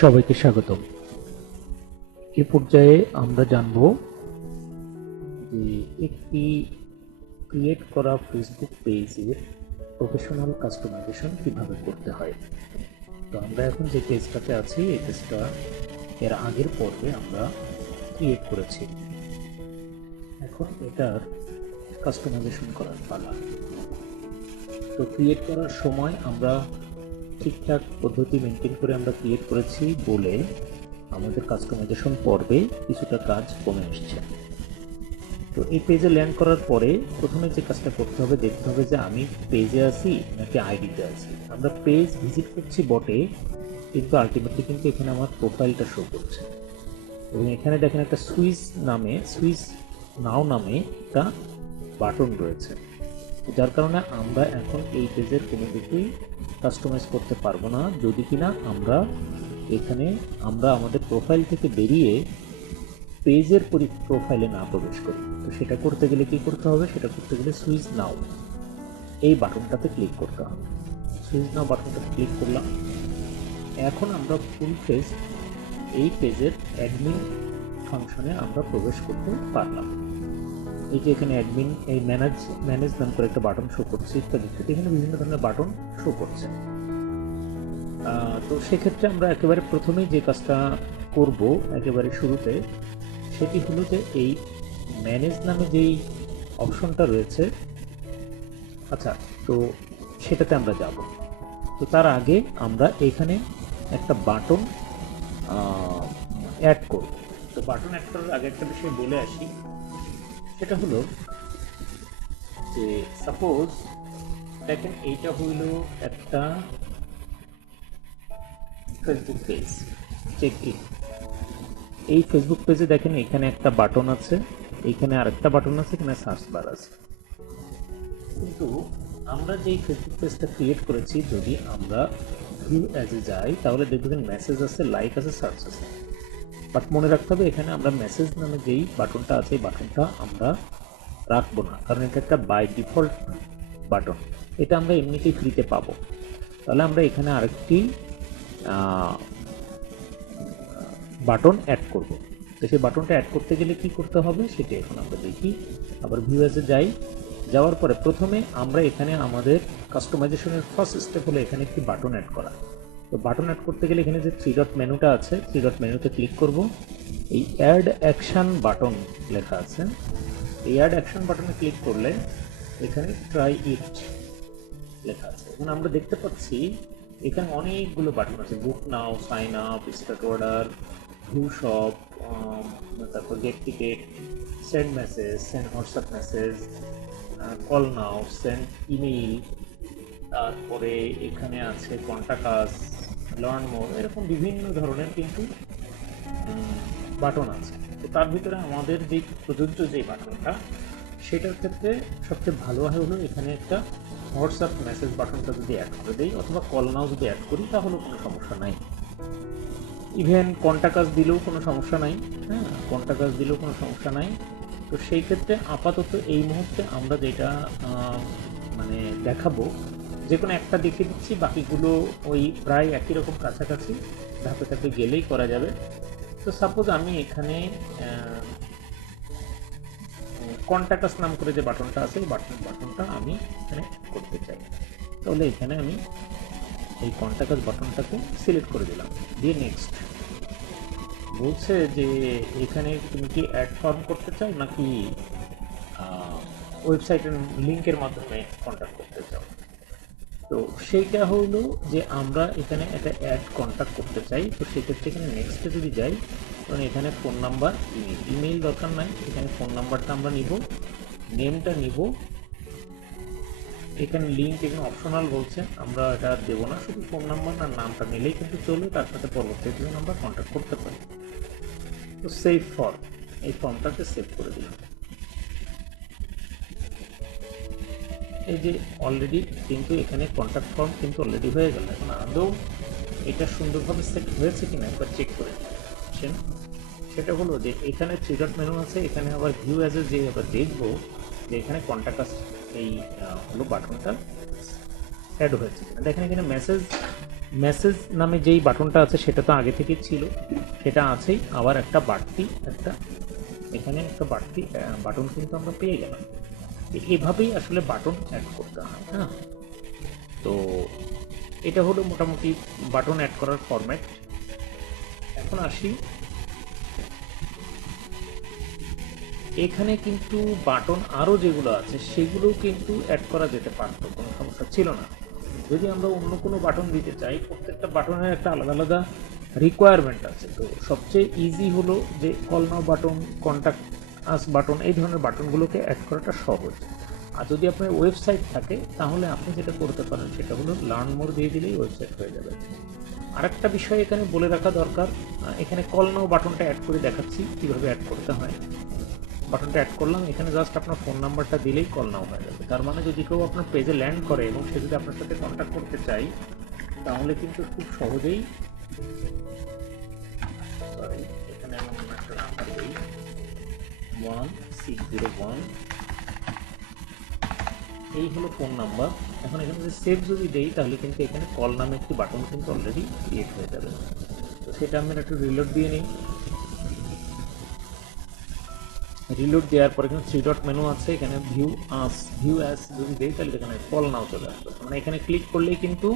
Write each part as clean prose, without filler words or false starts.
সবাইকে স্বাগতম। এ পর্যায়ে আমরা জানব যে একটি ক্রিয়েট করা ফেসবুক পেজের প্রফেশনাল কাস্টমাইজেশন কিভাবে করতে হয়। তো আমরা এখন যে পেজটাতে আছি এই পেজটা এর আগের পর্বে আমরা ক্রিয়েট করেছি। এখন এটার কাস্টমাইজেশন করার পালা। তো ক্রিয়েট করার সময় আমরা ঠিকঠাক পদ্ধতি মেনটেন করে আমরা ক্রিয়েট করেছি বলে আমাদের কাস্টমাইজেশন পর্বে কিছুটা কাজ কমে আসছে। তো এই পেজে ল্যান্ড করার পরে প্রথমে যে কাজটা করতে হবে, দেখতে হবে যে আমি পেজে আছি নাকি আইডিতে আছি। আমরা পেজ ভিজিট করছি বটে, কিন্তু আলটিমেটলি কিন্তু এখানে আমার প্রোফাইলটা শো করছে এবং এখানে দেখেন একটা সুইচ নাও নামে একটা বাটন রয়েছে, যার কারণে আমরা এখন এই পেজের কোনো কিছুই কাস্টমাইজ করতে পারবো না যদি কিনা আমরা এখানে আমাদের প্রোফাইল থেকে বেরিয়ে পেজের প্রোফাইলে না প্রবেশ করি। তো সেটা করতে গেলে কি করতে হবে, সেটা করতে গেলে সুইচ নাও এই বাটনটাতে ক্লিক করতে হবে। সুইচ নাও বাটনটাতে ক্লিক করলাম। এখন আমরা ফুল পেজ এই পেজের অ্যাডমিন ফাংশনে আমরা প্রবেশ করতে পারলাম। এই যে এখানে অ্যাডমিন এই ম্যানেজ নাম করে একটা বাটন শো করছে ইত্যাদি ইত্যাদি, এখানে বিভিন্ন ধরনের বাটন শো করছে। তো সেক্ষেত্রে আমরা একেবারে প্রথমেই যে কাজটা করব একেবারে শুরুতে, সেটি হলো যে এই ম্যানেজ নামে যেই অপশনটা রয়েছে, আচ্ছা তো সেটাতে আমরা যাব। তো তার আগে আমরা এখানে একটা বাটন অ্যাড করব। তো বাটন অ্যাড করার আগে একটা বিষয় বলে আসি, সেটা হলো যে সাপোজ দেখেন এইটা হইল একটা ফেসবুক পেজ চেক ইন। এই ফেসবুক পেজে দেখেন এখানে একটা বাটন আছে, এখানে আরেকটা বাটন আছে, এখানে সার্চ বার আছে। কিন্তু আমরা যেই ফেসবুক পেজটা ক্রিয়েট করেছি যদি আমরা ভিউ অ্যাজে যাই তাহলে দেখবেন মেসেজ আছে, লাইক আছে, সার্চ আছে। বাট মনে রাখতে হবে এখানে আমরা মেসেজ নামে যেই বাটনটা আছে এই বাটনটা আমরা রাখবো না, কারণ এটা একটা বাই ডিফল্ট বাটন, এটা আমরা এমনিতেই ফ্রিতে পাবো। তাহলে আমরা এখানে আরেকটি বাটন অ্যাড করব। তো সেই বাটনটা অ্যাড করতে গেলে কি করতে হবে সেটা এখন আমরা দেখি। আবার ভিউয়ার্সে যাই, যাওয়ার পরে প্রথমে আমরা এখানে আমাদের কাস্টমাইজেশনের ফার্স্ট স্টেপ হলো এখানে একটি বাটন অ্যাড করা। তো বাটন অ্যাড করতে গেলে এখানে যে থ্রি ডট মেনুটা আছে, থ্রি ডট মেনুতে ক্লিক করব। এই অ্যাড অ্যাকশন বাটন লেখা আছে, এই অ্যাড অ্যাকশন বাটনে ক্লিক করলে এখানে ট্রাই ইট লেখা আছে। এখন আমরা দেখতে পাচ্ছি এখানে অনেকগুলো বাটন আছে, book now, sign up, start order, view shop, তারপর get ticket, send message, send WhatsApp message, call now, send email, তারপরে এখানে আছে কন্টাক্ট আস, লার্ন মোর, এরকম বিভিন্ন ধরনের কিন্তু বাটন আছে। তো তার ভিতরে আমাদের যে প্রযোজ্য যে বাটনটা সেটার ক্ষেত্রে সবচেয়ে ভালো হয় হলো এখানে একটা হোয়াটসঅ্যাপ মেসেজ বাটনটা যদি অ্যাড করে দিই অথবা কল নাও যদি অ্যাড করি তাহলেও কোনো সমস্যা নাই। ইভেন কন্টাক্ট আস দিলেও কোনো সমস্যা নাই, হ্যাঁ কন্টাক্ট আস দিলেও কোনো সমস্যা নাই। তো সেই ক্ষেত্রে আপাতত এই মুহূর্তে আমরা যেটা মানে দেখাবো যে কোনো একটা দেখিয়ে দিচ্ছি, বাকিগুলো ওই প্রায় একই রকম কাছাকাছি, ধাপে ধাপে গেলেই করা যাবে। তো সাপোজ আমি এখানে কন্টাক্ট আস নাম করে যে বাটনটা আছে এই বাটনটা আমি এখানে করতে চাই, তাহলে এখানে আমি এই কন্টাক্ট আস বাটনটাকে সিলেক্ট করে দিলাম, দিয়ে নেক্সট। বলছে যে এখানে তুমি কি অ্যাড ফর্ম করতে চাও নাকি ওয়েবসাইটের লিঙ্কের মাধ্যমে কন্ট্যাক্ট করতে চাও। তো সেইটা হলো যে আমরা এখানে একটা অ্যাড কন্ট্যাক্ট করতে চাই। তো সেক্ষেত্রে এখানে নেক্সটে যদি যাই তখন এখানে ফোন নাম্বার, ইমেইল দরকার নাই, এখানে ফোন নাম্বারটা আমরা নিব, নেমটা নিব, এখানে লিঙ্ক এখানে অপশনাল বলছে, আমরা এটা দেবো না, শুধু ফোন নাম্বার না নামটা নিলেই কিন্তু চলবে, তার সাথে পরবর্তীতে আমরা কন্ট্যাক্ট করতে পারি। তো সেভ ফর্ম, এই ফর্মটাকে সেভ করে দিলাম। এই যে অলরেডি কিন্তু এখানে কন্ট্যাক্ট ফর্ম কিন্তু অলরেডি হয়ে গেল। এখন আদৌ এটা সুন্দরভাবে সেট হয়েছে কিনা একবার চেক করে নিচ্ছেন। সেটা হলো যে এখানে থ্রি ডট মেনু আছে, এখানে আবার ভিউ অ্যাজে যে আবার দেখবো যে এখানে কন্ট্যাক্ট আস এই হলো বাটনটা অ্যাড হয়েছে কিনা। দেখেন এখানে মেসেজ মেসেজ নামে যেই বাটনটা আছে সেটা তো আগে থেকেই ছিল, সেটা আছেই। আবার একটা বাড়তি এখানে একটা বাড়তি বাটন কিন্তু আমরা পেয়ে গেলাম। এভাবেই আসলে বাটন অ্যাড করতে হয়। হ্যাঁ, তো এটা হলো মোটামুটি বাটন অ্যাড করার ফরম্যাট। এখন আসি, এখানে কিন্তু বাটন আরও যেগুলো আছে সেগুলো কিন্তু অ্যাড করা যেতে পারতো, কোনো সমস্যা ছিল না। যদি আমরা অন্য কোনো বাটন দিতে চাই, প্রত্যেকটা বাটনের একটা আলাদা আলাদা রিকোয়ারমেন্ট আছে। তো সবচেয়ে ইজি হলো যে call now button, contact us button, এই ধরনের বাটনগুলোকে অ্যাড করাটা সহজ। আর যদি আপনার ওয়েবসাইট থাকে তাহলে আপনি যেটা করতে পারেন সেটা হলো লার্ন মোর দিয়ে দিলেই ওয়েবসাইট হয়ে যাবে। আরেকটা বিষয় এখানে বলে রাখা দরকার, এখানে কল নাও বাটনটা অ্যাড করে দেখাচ্ছি কীভাবে অ্যাড করতে হয়। বাটনটা অ্যাড করলাম, এখানে জাস্ট আপনার ফোন নাম্বারটা দিলেই কল নাও হয়ে যাবে। তার মানে যদি কেউ আপনার পেজে ল্যান্ড করে এবং সে যদি আপনার সাথে কন্ট্যাক্ট করতে চাই, তাহলে কিন্তু খুব সহজেই, সরি এখানে আমি একটা নাম্বার দিই 1601, এই হলো ফোন নাম্বার। এখন এখানে যদি সেভ যদি দেই তাহলে কিন্তু এখানে কল নামে একটি বাটন কিন্তু অলরেডি ক্রিয়েট হয়ে যাবে। তো সেটা আমি একটু রিলোড দিয়ে নিই। রিলোড দেওয়ার পরে এখানে 3 ডট মেনু আছে, এখানে ভিউ অ্যাস যদি দেই তাহলে এখানে কল নাও চলে আসবে। মানে এখানে ক্লিক করলেই কিন্তু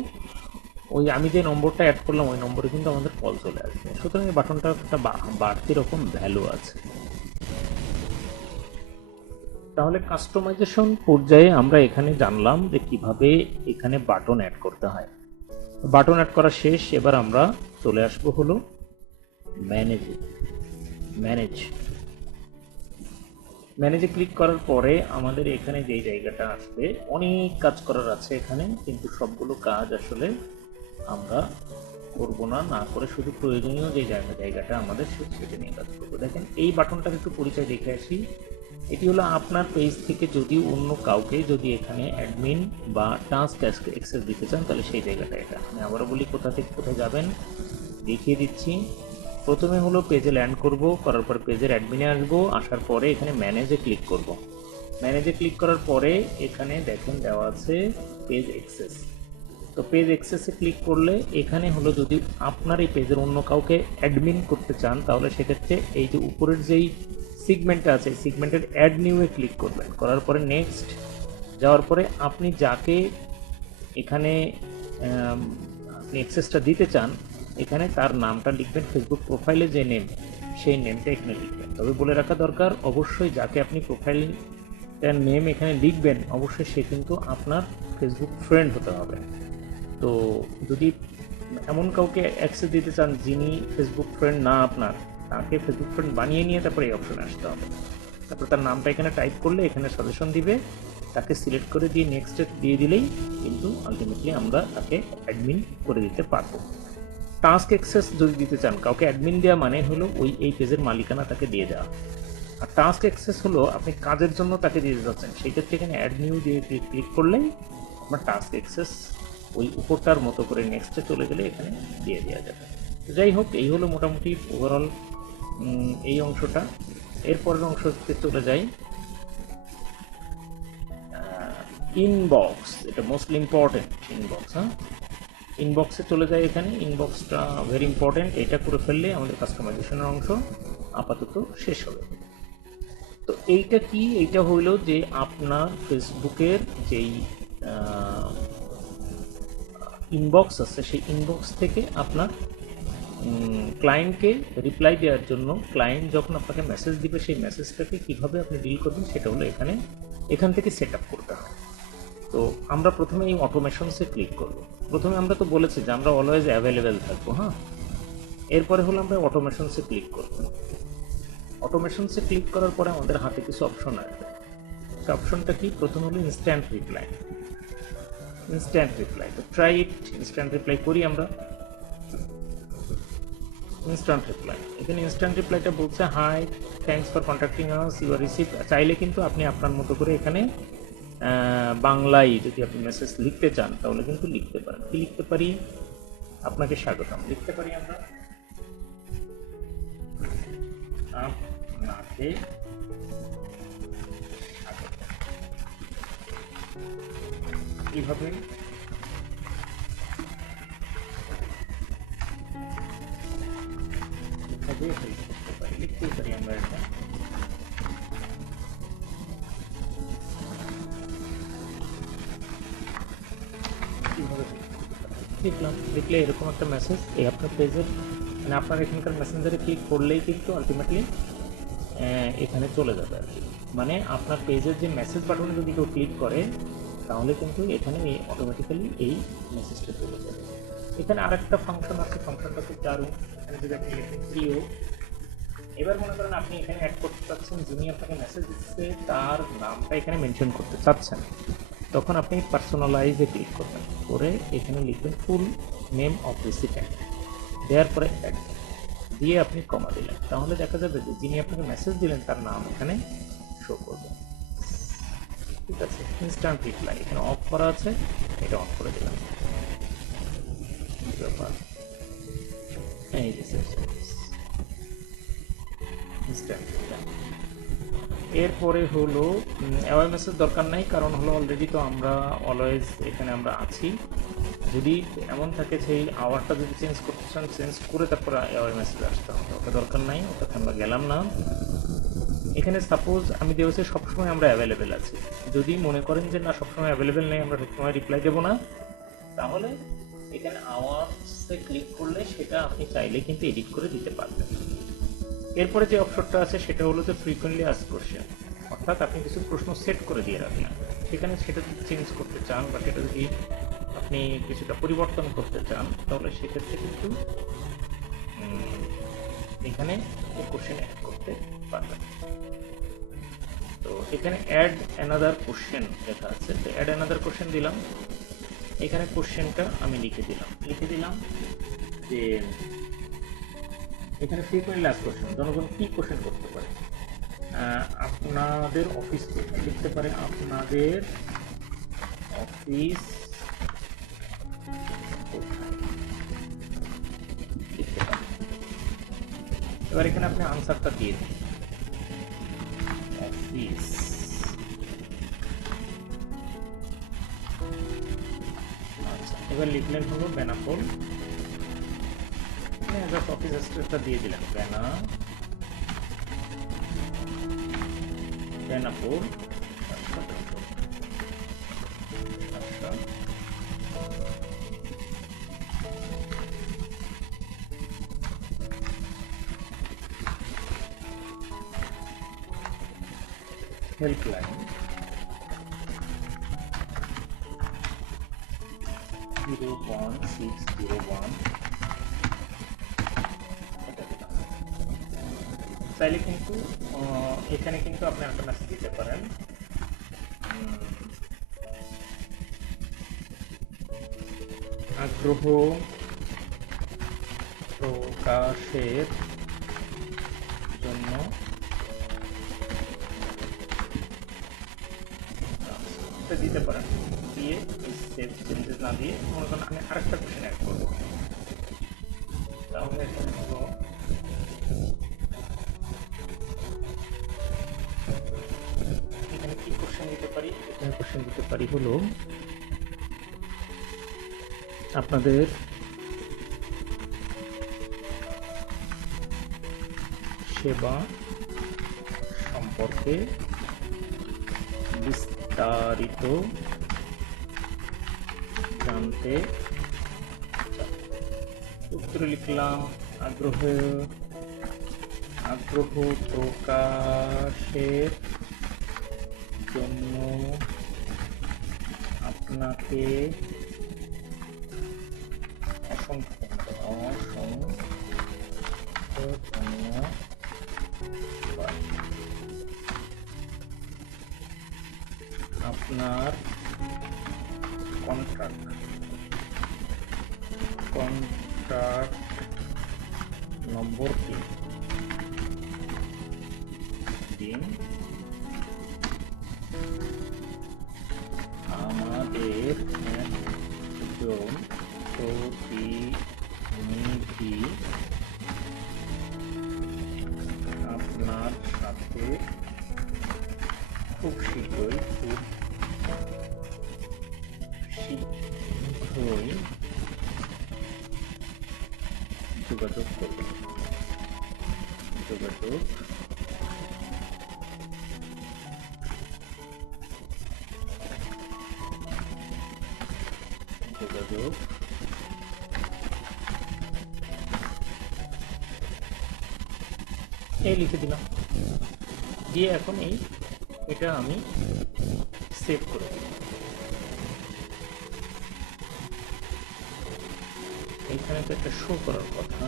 ওই আমি যে নম্বরটা অ্যাড করলাম ওই নম্বরে কিন্তু আমাদের কল চলে আসবে। সুতরাং এই বাটনটা একটা বাড়তি রকম ভ্যালু আছে। তাহলে কাস্টমাইজেশন পর্যায়ে আমরা এখানে জানলাম যে কিভাবে এখানে বাটন অ্যাড করতে হয়। বাটন অ্যাড করা শেষ, এবার আমরা চলে আসবো হলো ম্যানেজে ক্লিক করার পরে আমাদের এখানে যেই জায়গাটা আসবে, অনেক কাজ করার আছে এখানে, কিন্তু সবগুলো কাজ আসলে আমরা করব না করে শুধু প্রয়োজনীয় যে জায়গাটা আমাদের সেটা নিয়ে কাজ করবো। দেখেন এই বাটনটার একটু পরিচয় দেখে আসি। এটি হলো আপনার পেজ থেকে যদি অন্য কাউকে যদি এখানে অ্যাডমিন বা টাস্ক অ্যাক্সেস দিতে চান তাহলে সেই জায়গাটা এটা। আমি আবারও বলি কোথা থেকে কোথায় যাবেন দেখিয়ে দিচ্ছি। প্রথমে হলো পেজে ল্যান্ড করব, করার পর পেজের অ্যাডমিনে আসবো, আসার পরে এখানে ম্যানেজে ক্লিক করব। ম্যানেজে ক্লিক করার পরে এখানে দেখেন দেওয়া আছে পেজ অ্যাক্সেস। তো পেজ অ্যাক্সেসে ক্লিক করলে এখানে হলো যদি আপনার এই পেজের অন্য কাউকে অ্যাডমিন করতে চান তাহলে সেক্ষেত্রে এই যে উপরের যেই সিগমেন্টটা আছে সিগমেন্টের অ্যাড নিউয়ে ক্লিক করবেন। করার পরে নেক্সট যাওয়ার পরে আপনি যাকে এখানে আপনি অ্যাক্সেসটা দিতে চান এখানে তার নামটা লিখবেন, ফেসবুক প্রোফাইলে যে নেম সেই নেমটা এখানে লিখবেন। তবে বলে রাখা দরকার অবশ্যই যাকে আপনি প্রোফাইলটার নেম এখানে লিখবেন অবশ্যই সে কিন্তু আপনার ফেসবুক ফ্রেন্ড হতে হবে। তো যদি এমন কাউকে অ্যাক্সেস দিতে চান যিনি ফেসবুক ফ্রেন্ড না আপনার, তাকে ফেসবুক ফ্রেন্ড বানিয়ে নিয়ে তারপরে এই অপশনে আসতে হবে। তারপর তার নামটা এখানে টাইপ করলে এখানে সাজেশন দিবে, তাকে সিলেক্ট করে দিয়ে নেক্সট দিয়ে দিলেই কিন্তু আলটিমেটলি আমরা তাকে অ্যাডমিন করে দিতে পারবো। টাস্ক অ্যাক্সেস যদি দিতে চান, কাউকে অ্যাডমিন দেওয়া মানে হলো এই পেজের মালিকানা তাকে দিয়ে দেওয়া। আর টাস্ক অ্যাক্সেস হলো আপনি কাজের জন্য তাকে দিয়ে যাচ্ছেন, সেই ক্ষেত্রে এখানে অ্যাড নিউ দিয়ে ক্লিক করলেই আপনার টাস্ক অ্যাক্সেস ওই উপরটার মতো করে নেক্সটে চলে গেলে এখানে দিয়ে দেওয়া যাবে। যাই হোক, এই হলো মোটামুটি ওভারঅল এই অংশটা। এরপরের অংশতে চলে যাই ইনবক্স, এটা মোস্টলি ইম্পর্টেন্ট ইনবক্স। হ্যাঁ, ইনবক্সে চলে যায়। এখানে ইনবক্সটা ভেরি ইম্পর্টেন্ট, এটা করে ফেললে আমাদের কাস্টমাইজেশনের অংশ আপাতত শেষ হবে। তো এইটা কি, এইটা হইল যে আপনার ফেসবুকের যেই ইনবক্স আছে সেই ইনবক্স থেকে আপনার ক্লায়েন্টকে রিপ্লাই দেওয়ার জন্য ক্লায়েন্ট যখন আপনাকে মেসেজ দিবে সেই মেসেজটাকে কীভাবে আপনি ডিল করবেন সেটা হলো এখান থেকে সেট আপ করতে হয়। তো আমরা প্রথমে এই অটোমেশনসে ক্লিক করব। প্রথমে আমরা তো বলেছি যে আমরা অলওয়েজ অ্যাভেলেবেল থাকবো। হ্যাঁ, এরপরে হলো আমরা অটোমেশনসে ক্লিক করব। অটোমেশনসে ক্লিক করার পরে আমাদের হাতে কিছু অপশন আসবে। সে অপশনটা কি, প্রথম হলো ইনস্ট্যান্ট রিপ্লাই। তো ট্রাই ইট, ইনস্ট্যান্ট রিপ্লাই করি আমরা। ইনস্ট্যান্ট রিপ্লাই, এখানে ইনস্ট্যান্ট রিপ্লাইটা বলছে hi thanks for contacting us you are receive. চাইলে কিন্তু আপনি আপনার মতো করে এখানে বাংলায় যদি আপনি মেসেজ লিখতে চান তাহলে কিন্তু লিখতে পারেন। কি লিখতে পারি, আপনাকে স্বাগতম লিখতে পারি আমরা, আপনাকে এইভাবে লিখলাম, লিখলে এরকম একটা মেসেজ এই আপনার পেজের মানে আপনার এখানকার মেসেঞ্জারে ক্লিক করলেই কিন্তু আলটিমেটলি এখানে চলে যাবে আর কি। মানে আপনার পেজের যে মেসেজ বাটনে যদি কেউ ক্লিক করে তাহলে কিন্তু এখানে অটোমেটিক্যালি এই মেসেজটা চলে যাবে। এখানে আরেকটা ফাংশন আছে, ফাংশনটা খুব দারুণ। এখানে যদি আপনি লিখেন প্রিয়, এবার মনে করেন আপনি এখানে অ্যাড করতে চাচ্ছেন যিনি আপনাকে মেসেজ দিচ্ছে তার নামটা এখানে মেনশন করতে চাচ্ছেন, তখন আপনি পার্সোনালাইজে ক্লিক করবেন, করে এখানে লিখবেন ফুল নেম অফ রিসিপিয়েন্ট, দেওয়ার পরে অ্যাড দিয়ে আপনি কমা দিলেন, তাহলে দেখা যাবে যে যিনি আপনাকে মেসেজ দিলেন তার নাম এখানে শো করবে। ঠিক আছে, ইনস্ট্যান্ট রিপ্লাই এখানে অফ করা আছে, এটা অফ করে দিলাম। ব্যাপার এই যে ইনস্ট্যান্ট রিপ্লাই। এরপরে হলো অ্যাওয়ারনেসের দরকার নাই, কারণ হলো অলরেডি তো আমরা অলওয়েজ এখানে আমরা আছি। যদি এমন থাকে সেই আওয়ারটা যদি চেঞ্জ করতে চান চেঞ্জ করে তারপরে অ্যাওয়ার মেসেজ আসতে হবে, ওটা দরকার নাই, ওটাতে আমরা গেলাম না। এখানে সাপোজ আমি দিয়েছি সবসময় আমরা অ্যাভেলেবেল আছি, যদি মনে করেন যে না সবসময় অ্যাভেলেবেল নেই, আমরা সবসময় রিপ্লাই দেবো না, তাহলে এখানে আওয়ার্সে ক্লিক করলে সেটা আপনি চাইলে কিন্তু এডিট করে দিতে পারবেন। এরপরে যে অপশনটা আছে সেটা হলো যে ফ্রিকোয়েন্টলি আস্ক কোশ্চেন, অর্থাৎ আপনি কিছু প্রশ্ন সেট করে দিয়ে রাখলেন, সেখানে সেটা যদি চেঞ্জ করতে চান বা সেটা যদি আপনি কিছুটা পরিবর্তন করতে চান তাহলে সেক্ষেত্রে কিন্তু এখানে কোশ্চেন অ্যাড করতে পারবেন। তো এখানে অ্যাড অ্যানাদার কোশ্চেন লেখা আছে, তো অ্যাড অ্যানাদার কোশ্চেন দিলাম, এখানে কোশ্চেনটা আমি লিখে দিলাম যে এখানে ফ্রিকোয়েন্টলি আস্ক কোশ্চেন, জনগণ কি কোশ্চেন করতে পারে, আপনাদের অফিস লিখতে পারে, আপনাদের অফিস লিখতে পারে। এবার এখানে আপনি আনসারটা দিয়ে দিন, অফিস। আচ্ছা, এবার লিখলেন হলো বেনাপোল, জাস্ট অফিস অ্যাড্রেসটা দিয়ে দিলেন, বেনাপোল। আচ্ছা, হেল্পলাইন 01601। চাইলে কিন্তু এখানে কিন্তু আপনি একটা মেসেজ দিতে পারেন, আগ্রহ প্রকাশের জন্য দিতে পারেন, দিয়ে সেভ চেঞ্জেস না দিয়ে মনে করেন আমি আরেকটা কোশ্চেন অ্যাড করবো, তাহলে এখানে হলো এখানে কি কোশ্চেন দিতে পারি, এখানে কোশ্চেন দিতে পারি হলো আপনাদের সেবা সম্পর্কে বিস্তারিত জানতে উত্তরে লিখলাম আগ্রহ প্রকাশের জন্য আপনাকে অসংখ্য ধন্যবাদ। আপনার কন্ট্রাক্ট নম্বরটি দিন, আমাদের একজন প্রতিনিধি আপনার সাথে খুব শীঘ্রই যোগাযোগ করবে। যোগাযোগ এই লিখে দিলাম, দিয়ে এখন এটা আমি সেভ করে দিই। এইখানে তো একটা শো করার কথা,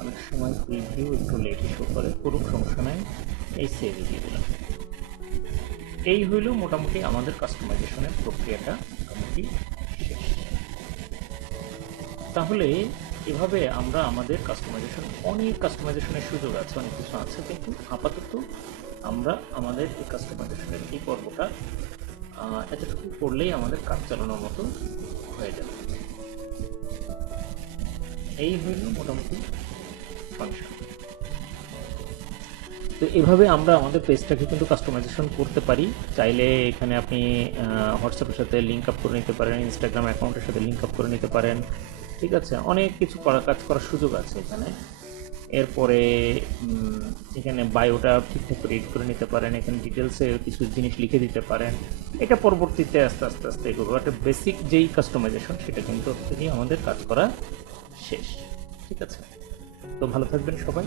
অনেক সময় প্রিভিউ একটু লেটে শো করে, পুরো সমস্যা নাই, এই সেভ দিয়ে দিলাম। এই হইল মোটামুটি আমাদের কাস্টমাইজেশনের প্রক্রিয়াটা মোটামুটি শেষ। তাহলে এভাবে আমরা আমাদের অনেক কাস্টমাইজেশনের সুযোগ আছে, অনেক কিছু আছে, কিন্তু আপাতত আমরা আমাদের এই কাস্টমাইজেশনের এই পর্বটা এতটুকু করলেই আমাদের কাজ চালানোর মতো হয়ে যাবে। এই হইল মোটামুটি ফাংশন। তো এভাবে আমরা আমাদের পেজটাকে কিন্তু কাস্টমাইজেশন করতে পারি। চাইলে এখানে আপনি হোয়াটসঅ্যাপের সাথে লিঙ্ক আপ করে নিতে পারেন, ইনস্টাগ্রাম অ্যাকাউন্টের সাথে লিঙ্ক আপ করে নিতে পারেন, ঠিক আছে, অনেক কিছু কাজ করার সুযোগ আছে এখানে। এরপরে এখানে বায়োটা ঠিকঠাক করে এডিট করে নিতে পারেন, এখানে ডিটেলসে কিছু জিনিস লিখে দিতে পারেন। এটা পরবর্তীতে আস্তে আস্তে আস্তে এগোবো। একটা বেসিক যেই কাস্টমাইজেশন সেটা কিন্তু নিয়ে আমাদের কাজ করা শেষ, ঠিক আছে। তো ভালো থাকবেন সবাই।